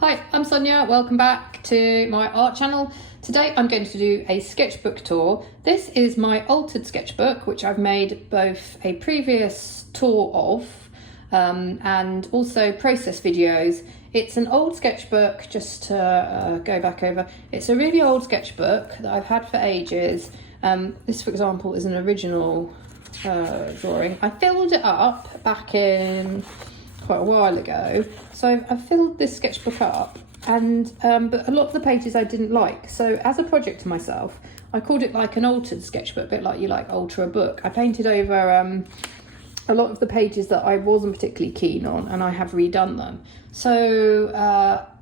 Hi, I'm Sonia. Welcome back to my art channel. Today I'm going to do a sketchbook tour. This is my altered sketchbook, which I've made both a previous tour of and also process videos. It's an old sketchbook, just to go back over. It's a really old sketchbook that I've had for ages. This, for example, is an original drawing. I filled it up back in quite a while ago, so I filled this sketchbook up, and but a lot of the pages I didn't like. So as a project to myself, I called it like an altered sketchbook, a bit like you like alter a book. I painted over a lot of the pages that I wasn't particularly keen on, and I have redone them. So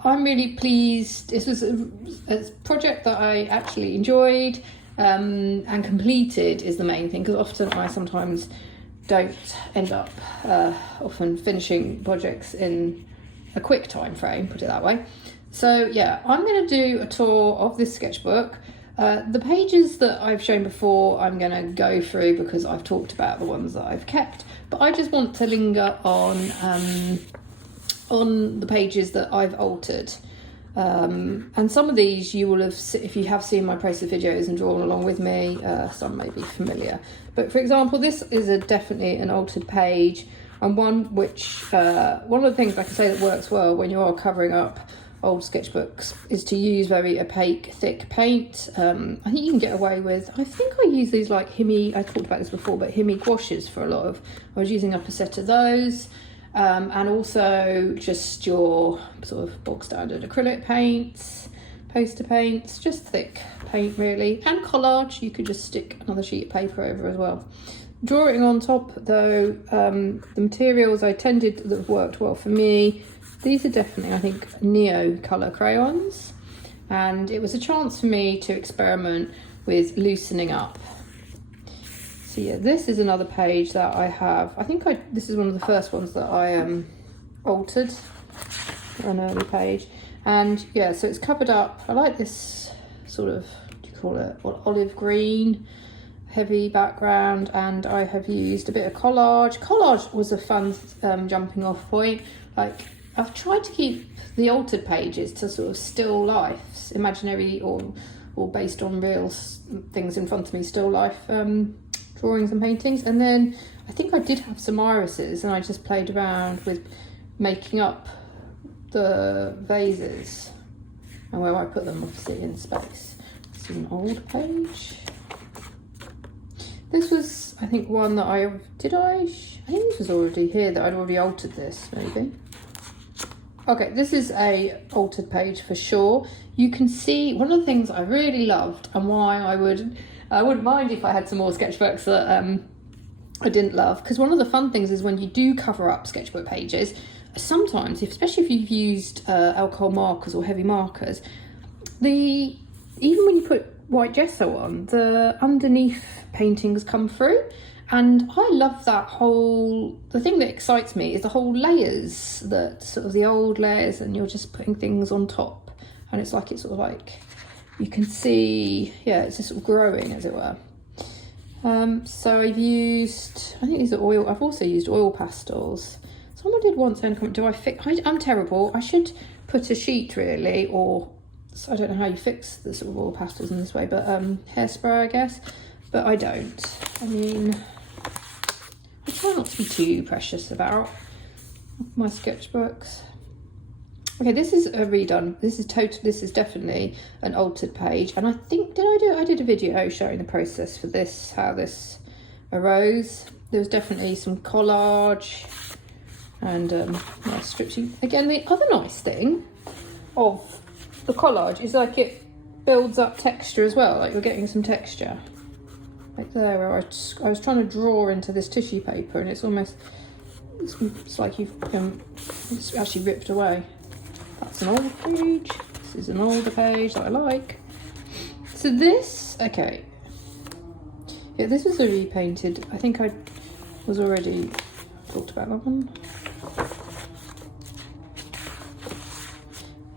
I'm really pleased. This was a project that I actually enjoyed and completed is the main thing, because often I sometimes don't end up often finishing projects in a quick time frame, put it that way. So yeah, I'm going to do a tour of this sketchbook. The pages that I've shown before I'm going to go through because I've talked about the ones that I've kept, but I just want to linger on the pages that I've altered. And some of these you will have, if you have seen my process videos and drawn along with me, some may be familiar. But for example, this is definitely an altered page, and one which, one of the things I can say that works well when you are covering up old sketchbooks is to use very opaque, thick paint. I think you can get away with, I think I use these like Himi, I talked about this before, but Himi gouaches for a lot of, I was using up a set of those. And also just your sort of bog standard acrylic paints, poster paints, just thick paint really, and collage. You could just stick another sheet of paper over as well. Drawing on top though, the materials I tended that have worked well for me, these are definitely, I think, Neo colour crayons, and it was a chance for me to experiment with loosening up. So yeah, this is another page that I have. I think this is one of the first ones that I altered, an early page. And yeah, so it's covered up. I like this sort of, what do you call it, olive green, heavy background, and I have used a bit of collage. Collage was a fun jumping off point. Like, I've tried to keep the altered pages to sort of still lifes, imaginary or based on real things in front of me, still life drawings and paintings. And then I think I did have some irises, and I just played around with making up the vases and where I put them, obviously in space. This is an old page. This was, I think, one that I think this was already here, that I'd already altered this maybe. Okay, this is a altered page for sure. You can see one of the things I really loved, and why I wouldn't mind if I had some more sketchbooks that I didn't love, because one of the fun things is when you do cover up sketchbook pages, sometimes, especially if you've used alcohol markers or heavy markers, even when you put white gesso on, the underneath paintings come through. And I love that the thing that excites me is the whole layers, that sort of the old layers, and you're just putting things on top. And it's like, you can see, yeah, it's just sort of growing, as it were. So I've used, I think these are oil, I've also used oil pastels. Someone did once say in a comment, I'm terrible, I should put a sheet really, or, so I don't know how you fix the sort of oil pastels in this way, but hairspray, I guess. But I don't. I mean, I try not to be too precious about my sketchbooks. Okay, this is a redone. This is definitely an altered page, and I think I did a video showing the process for this, how this arose. There was definitely some collage and nice strips. Again, the other nice thing of the collage is like it builds up texture as well. Like you're getting some texture. Like there, where I was trying to draw into this tissue paper, and it's like it's actually ripped away. That's an old page. This is an older page that I like. So this, okay. Yeah, this was a repainted. I think I was already talked about that one.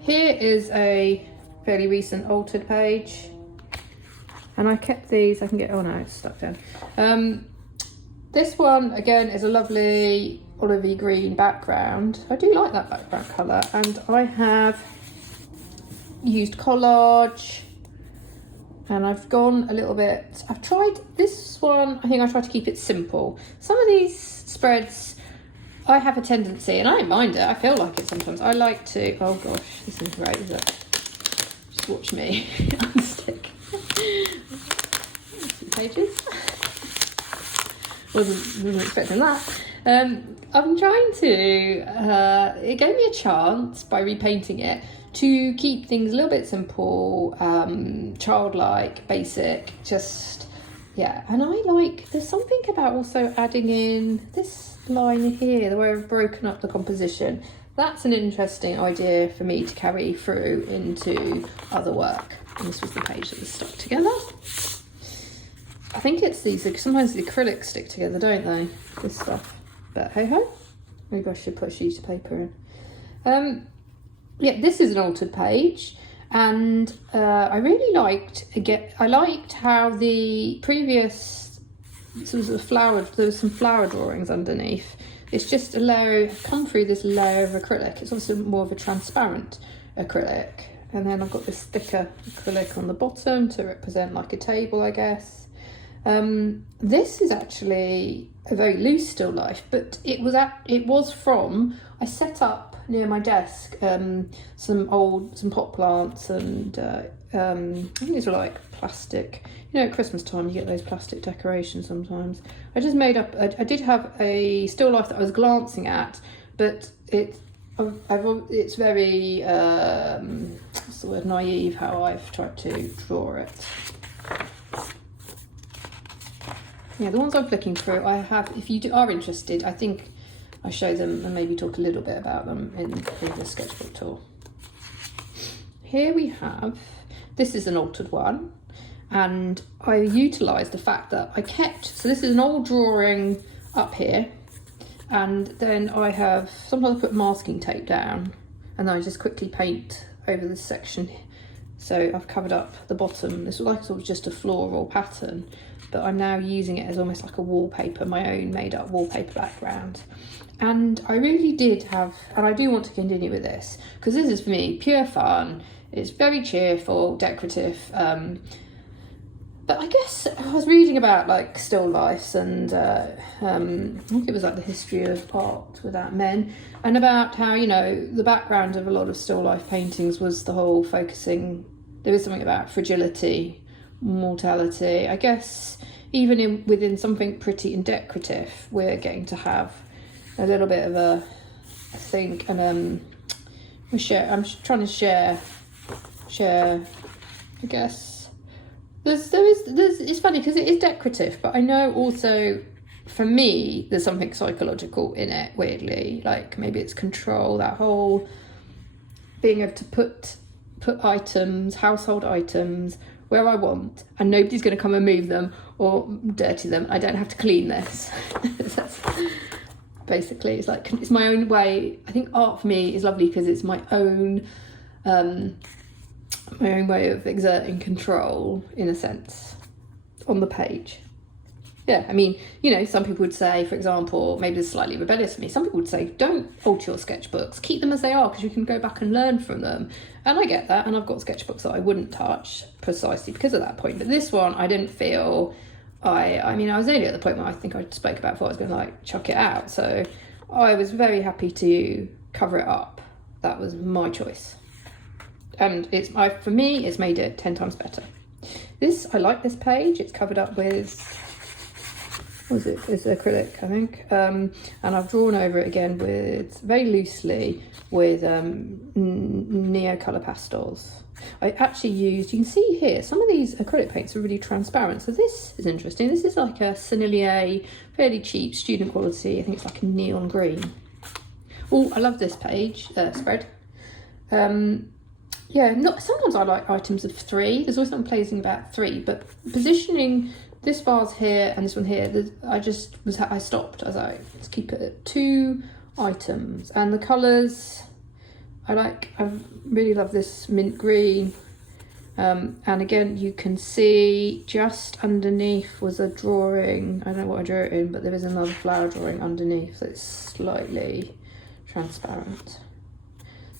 Here is a fairly recent altered page. And I kept these, I can get, oh no, it's stuck down. This one, again, is a lovely olivey green background. I do like that background colour, and I have used collage, and I've gone a little bit, I've tried this one, I think I try to keep it simple. Some of these spreads, I have a tendency, and I don't mind it, I feel like it sometimes, I like to, oh gosh, this isn't great, is it? Just watch me unstick. Some pages. Wasn't expecting that. I'm trying to, it gave me a chance by repainting it to keep things a little bit simple, childlike, basic, just, yeah. And I like, there's something about also adding in this line here, the way I've broken up the composition. That's an interesting idea for me to carry through into other work. And this was the page that was stuck together. I think it's these, sometimes the acrylics stick together, don't they? This stuff. But hey ho, maybe I should put a sheet of paper in. Yeah, this is an altered page, and I really liked, I liked how the previous, this was a flower, there was some flower drawings underneath. It's just a layer, come through this layer of acrylic. It's also more of a transparent acrylic. And then I've got this thicker acrylic on the bottom to represent like a table, I guess. This is actually a very loose still life, but it was from, I set up near my desk some pot plants, and I think these were like plastic, you know, at Christmas time you get those plastic decorations sometimes. I just made up, I did have a still life that I was glancing at, but it's very, what's the word, naive how I've tried to draw it. Yeah, the ones I'm flicking through, I have, if you are interested, I think I show them and maybe talk a little bit about them in the sketchbook tour. Here we have, this is an altered one, and I utilised the fact that I kept, so this is an old drawing up here, and then I have, sometimes I put masking tape down, and then I just quickly paint over this section. So I've covered up the bottom. This was like sort of just a floral pattern, but I'm now using it as almost like a wallpaper, my own made up wallpaper background. And I really did have, and I do want to continue with this, because this is for me pure fun. It's very cheerful, decorative. But I guess I was reading about like still lifes, and I think it was like the history of art without men, and about how, you know, the background of a lot of still life paintings was the whole focusing, there was something about fragility, mortality. I guess even within something pretty and decorative, we're getting to have a little bit of a, I think, and I'm trying to share, I guess. It's funny because it is decorative, but I know also for me there's something psychological in it, weirdly, like maybe it's control, that whole being able to put items, household items, where I want, and nobody's going to come and move them or dirty them. I don't have to clean this. That's basically, it's like, it's my own way. I think art for me is lovely because it's my own way of exerting control, in a sense, on the page. Yeah, I mean, you know, some people would say, for example, maybe this is slightly rebellious for me, some people would say, don't alter your sketchbooks, keep them as they are, because you can go back and learn from them. And I get that, and I've got sketchbooks that I wouldn't touch precisely because of that point. But this one, I didn't feel, I mean, I was nearly at the point where I think I spoke about before, I was going to like chuck it out. So I was very happy to cover it up. That was my choice. And for me, it's made it 10 times better. I like this page. It's covered up with, what is it? It's acrylic, I think. And I've drawn over it again very loosely with neo colour pastels. I actually used, you can see here, some of these acrylic paints are really transparent. So this is interesting. This is like a Sennelier, fairly cheap, student quality. I think it's like a neon green. Oh, I love this page, spread. Yeah, sometimes I like items of 3. There's always something pleasing about 3, but positioning this vase here and this one here, I stopped. I was like, let's keep it at 2 items. And the colours, I really love this mint green. And again, you can see just underneath was a drawing. I don't know what I drew it in, but there is another flower drawing underneath that's slightly transparent.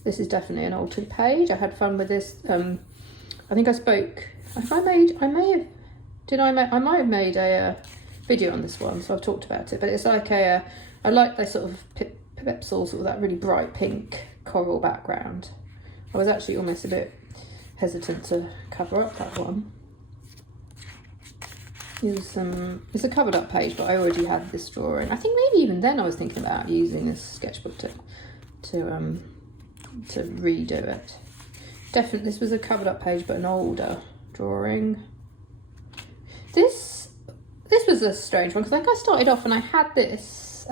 This is definitely an altered page. I had fun with this. I think I spoke, I might have made a video on this one, so I've talked about it, but it's like I like the sort of pastels with that really bright pink coral background. I was actually almost a bit hesitant to cover up that one. It's a covered up page, but I already had this drawing. I think maybe even then I was thinking about using this sketchbook to redo it. Definitely, this was a covered up page, but an older drawing. This was a strange one, because like I started off and I had this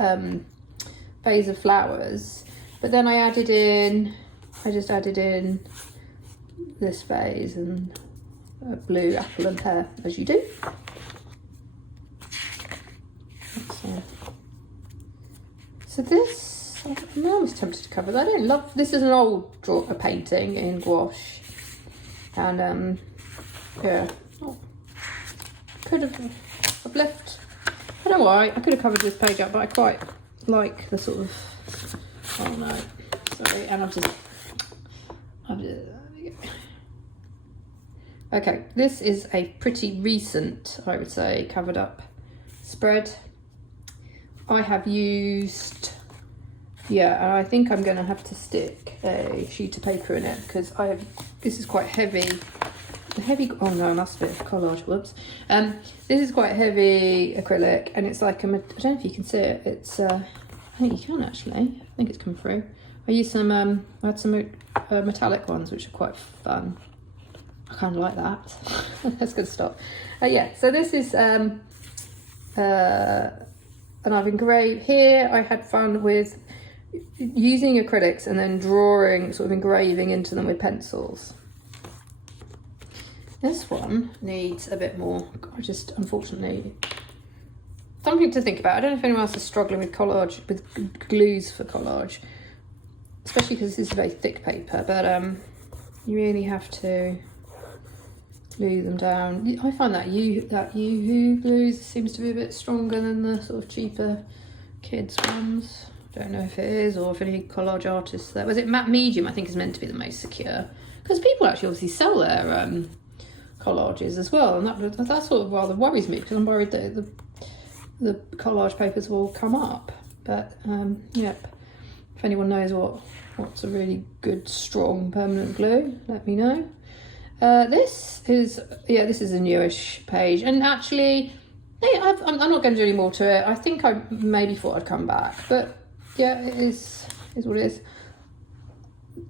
vase of flowers, but then I just added in this vase and a blue apple and pear, as you do. So this, I'm almost tempted to cover that. I don't love, this is an old a painting in gouache, and yeah, could have, I've left, I don't know why, I could have covered this page up, but I quite like the sort of, oh no, sorry, and I've just okay, this is a pretty recent, I would say, covered up spread. I have used, yeah, and I think I'm going to have to stick a sheet of paper in it, because this is quite heavy. Oh no, it must be a collage, whoops. This is quite heavy acrylic, and it's like I don't know if you can see it. It's, I think you can actually. I think it's come through. I used some, I had some metallic ones, which are quite fun. I kind of like that. That's good stuff. Yeah, so this is, and I've engraved here. I had fun with using acrylics and then drawing, sort of engraving into them with pencils. This one needs a bit more, unfortunately, something to think about. I don't know if anyone else is struggling with collage, with glues for collage, especially because this is a very thick paper, but you really have to glue them down. I find that Yoo-hoo glues seems to be a bit stronger than the sort of cheaper kids ones. Don't know if it is, or if any collage artists there. Was it matte medium? I think is meant to be the most secure, because people actually obviously sell their collages as well, and that sort of rather worries me, because I'm worried that the collage papers will come up. But yep, if anyone knows what's a really good strong permanent glue, let me know. This is a newish page, and actually I'm not going to do any more to it. I think I maybe thought I'd come back, but yeah, it is what it is.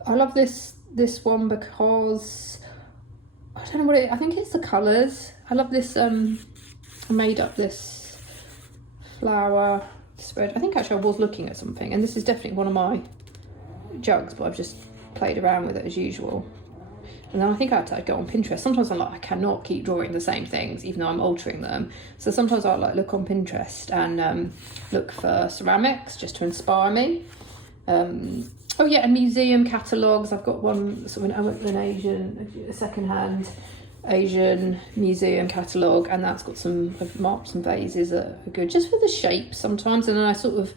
I love this one because I don't know what I think it's the colours. I love this. I made up this flower spread. I think actually I was looking at something, and this is definitely one of my jugs, but I've just played around with it as usual. And then I think I had to go on Pinterest. Sometimes I'm like, I cannot keep drawing the same things, even though I'm altering them. So sometimes I like look on Pinterest and look for ceramics just to inspire me. Oh yeah, and museum catalogues. I've got one sort of a second-hand Asian museum catalogue, and that's got I've marked some vases that are good just for the shape sometimes, and then I sort of,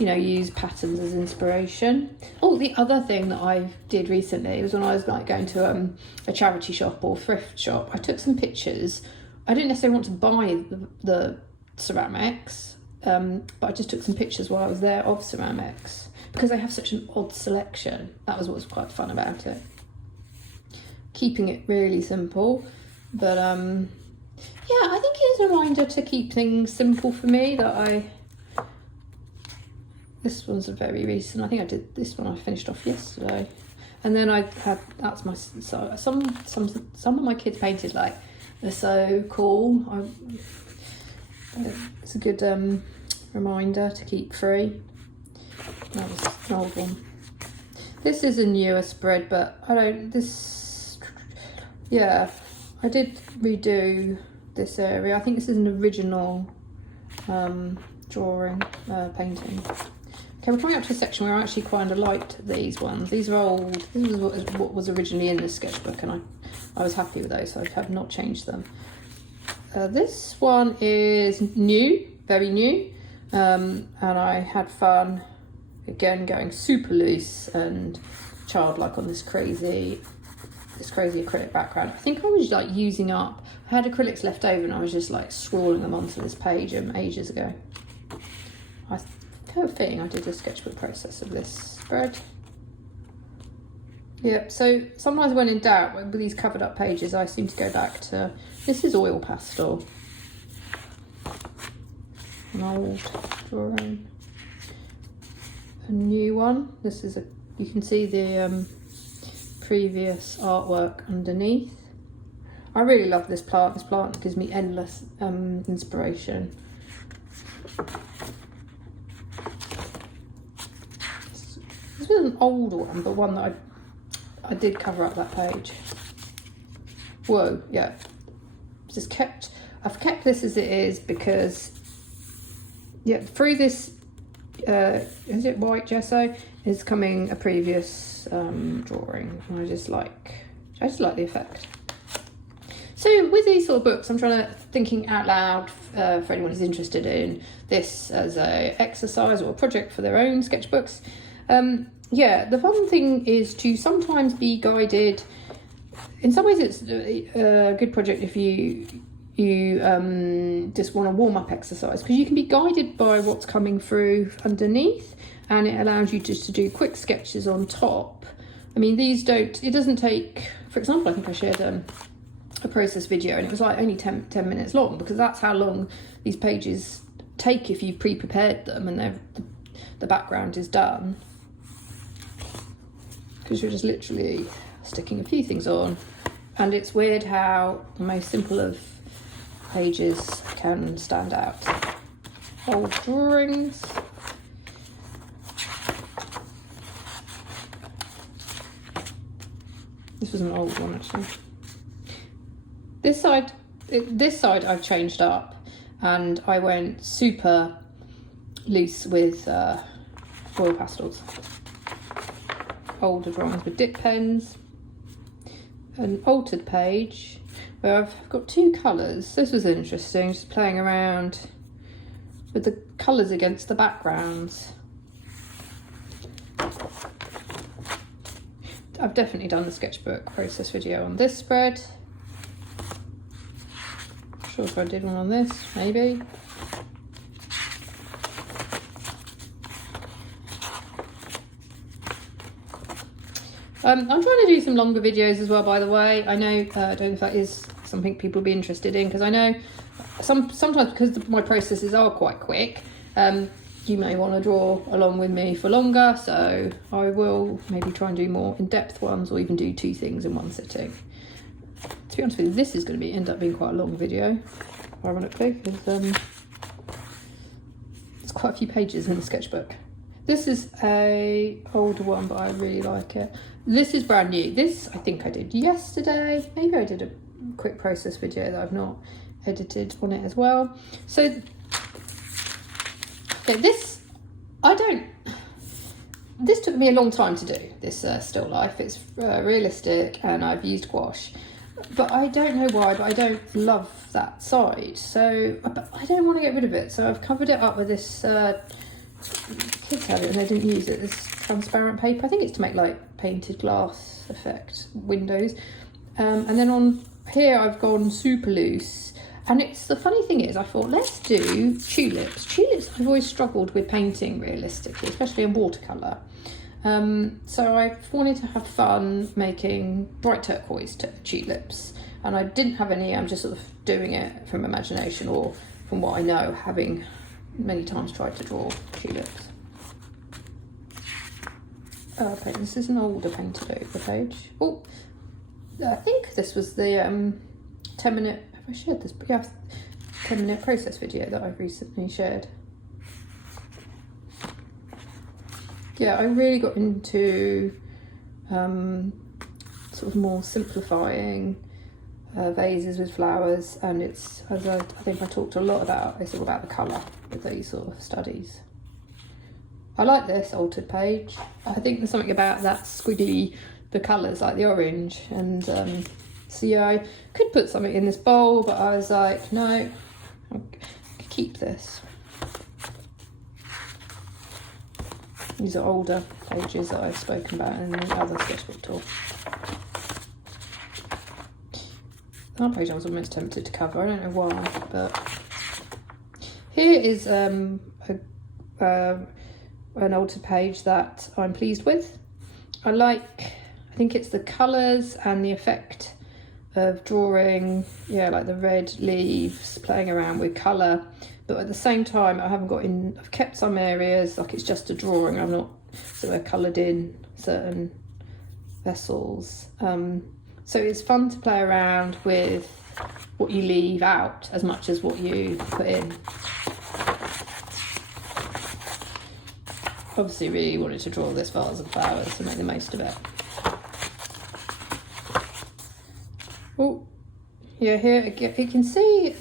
use patterns as inspiration. Oh, the other thing that I did recently was when I was like going to a charity shop or thrift shop, I took some pictures. I didn't necessarily want to buy the ceramics, but I just took some pictures while I was there of ceramics, because they have such an odd selection. That was what was quite fun about it. Keeping it really simple, but yeah, I think it is a reminder to keep things simple for me. This one's a very recent. I think I did this one. I finished off yesterday, and then some of my kids painted, like, they're so cool. It's a good reminder to keep free. That was an old one. This is a newer spread, but yeah, I did redo this area. I think this is an original drawing, painting. Okay, we're coming up to a section where I actually kind of liked these ones. These are old. This was what was originally in this sketchbook, and I was happy with those, so I have not changed them. This one is new, very new, and I had fun, again, going super loose and childlike on this crazy acrylic background. I think I was like using up, I had acrylics left over and I was just like scrawling them onto this page ages ago. I have a feeling I did a sketchbook process of this spread. Yeah, so sometimes when in doubt with these covered up pages, I seem to go back to, this is oil pastel. An old drawing. A new one. This is you can see the previous artwork underneath. I really love this plant. This plant gives me endless inspiration. This was an older one, but one that I did cover up that page. Whoa, yeah. I've kept this as it is because, yeah, through this, is it white gesso, is coming a previous drawing, and I just like the effect. So with these sort of books, I'm thinking out loud for anyone who's interested in this as a exercise or a project for their own sketchbooks. Yeah, the fun thing is to sometimes be guided. In some ways, it's a good project if you just want a warm-up exercise, because you can be guided by what's coming through underneath, and it allows you just to do quick sketches on top. I mean, it doesn't take, for example, I think I shared a process video and it was like only 10 minutes long, because that's how long these pages take if you've pre-prepared them and the background is done. Because you're just literally sticking a few things on, and it's weird how the most simple of pages can stand out. Old drawings. This was an old one actually. This side I've changed up, and I went super loose with oil pastels. Older drawings with dip pens. An altered page where I've got two colours. This was interesting, just playing around with the colours against the backgrounds. I've definitely done the sketchbook process video on this spread. Not sure if I did one on this, maybe. I'm trying to do some longer videos as well, by the way. I know, I don't know if that is something people will be interested in, because I know sometimes because my processes are quite quick, you may want to draw along with me for longer, so I will maybe try and do more in-depth ones, or even do two things in one sitting. To be honest with you, this is going to end up being quite a long video, ironically, because there's quite a few pages in the sketchbook. This is a older one, but I really like it. This is brand new. This I think I did yesterday. Maybe I did a quick process video that I've not edited on it as well. So, okay, this took me a long time to do, this still life. It's realistic, and I've used gouache. But I don't know why, but I don't love that side. So I don't want to get rid of it. So I've covered it up with this, kids had it and they didn't use it, this transparent paper. I think it's to make like painted glass effect windows. And then on here I've gone super loose. And it's, the funny thing is, I thought, let's do tulips. Tulips I've always struggled with painting realistically, especially in watercolour. So I wanted to have fun making bright turquoise tulips, and I didn't have any. I'm just sort of doing it from imagination or from what I know, having many times tried to draw tulips. This is an older painted over page. Oh, I think this was the 10-minute. Have I shared this? Yeah, 10-minute process video that I've recently shared. Yeah, I really got into sort of more simplifying vases with flowers, and it's, as I think I talked a lot about, it's all about the colour with these sort of studies. I like this altered page. I think there's something about that squiggly, the colours like the orange, and so yeah, I could put something in this bowl, but I was like, no, I'll keep this. These are older pages that I've spoken about in the other sketchbook tour. That page I was almost tempted to cover, I don't know why, but here is an altered page that I'm pleased with. I think it's the colours and the effect of drawing, yeah, like the red leaves, playing around with colour, but at the same time I've kept some areas like it's just a drawing, I'm not sort of coloured in certain vessels. So it's fun to play around with what you leave out as much as what you put in. Obviously really wanted to draw this vase of flowers to make the most of it. Oh, yeah, here again, I can see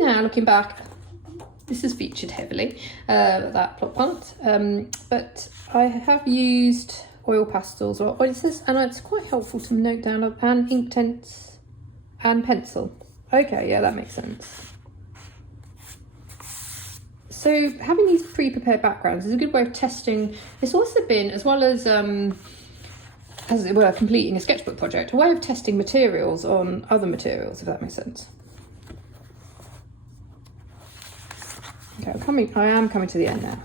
now looking back, this is featured heavily, that plot punt, but I have used oil pastels or oils, and it's quite helpful to note down, and Inktense and pencil. Okay, yeah, that makes sense. So having these pre-prepared backgrounds is a good way of testing. It's also been, as well as it were, completing a sketchbook project, a way of testing materials on other materials, if that makes sense. Okay, I am coming to the end now.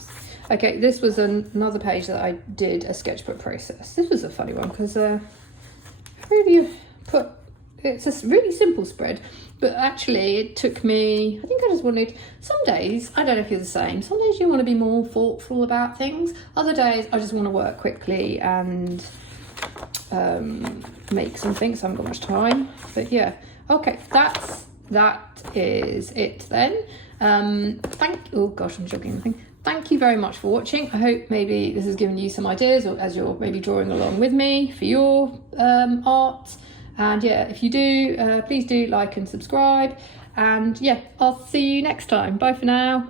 Okay, this was another page that I did a sketchbook process. This was a funny one because it's a really simple spread, but actually it took me, I think I just wanted, some days, I don't know if you're the same, some days you want to be more thoughtful about things, other days I just want to work quickly and make something, so I haven't got much time, but yeah, okay, that is it then. Oh gosh, I'm jogging the thing. Thank you very much for watching. I hope maybe this has given you some ideas, or as you're maybe drawing along with me for your art. And yeah, if you do, please do like and subscribe. And yeah, I'll see you next time. Bye for now.